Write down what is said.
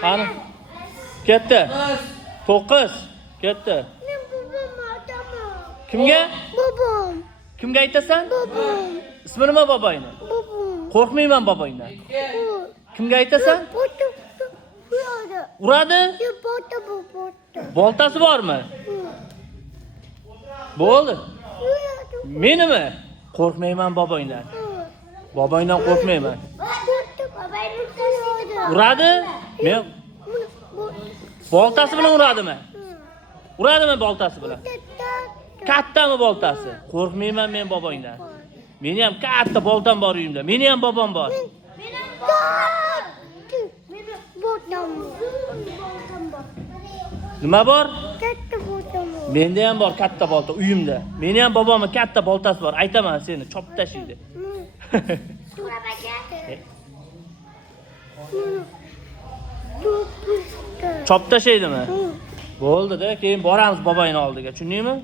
Qani? Ketdi. 9. Ketdi. Kimga? Bobom. Kimga aytasan? Bobom. Ismi nima boboyni? Bobom. Qo'rqmayman boboydan. Kimga aytasan? Uradi? Boltasi bormi? Bo'ldi. Menimi? Qo'rqmayman boboydan. Boboydan qo'rqmayman. Uradi? Men boltasi bilan uradimi? Uradimi boltasi bilan? Kattami boltasi? Qo'rqmayman men boboydan. Meni ham katta boltam bor uyimda. Meni ham bobom bor. Nima bor? Katta boltam bor. Menda ham bor katta bolta uyimda. Meni ham bobomga katta boltasi bor. Aytaman seni, chopib tashlaydi. Chopib tashlaydimi? Bo'ldi-da, keyin boramiz boboyning oldiga. Tushundingmi?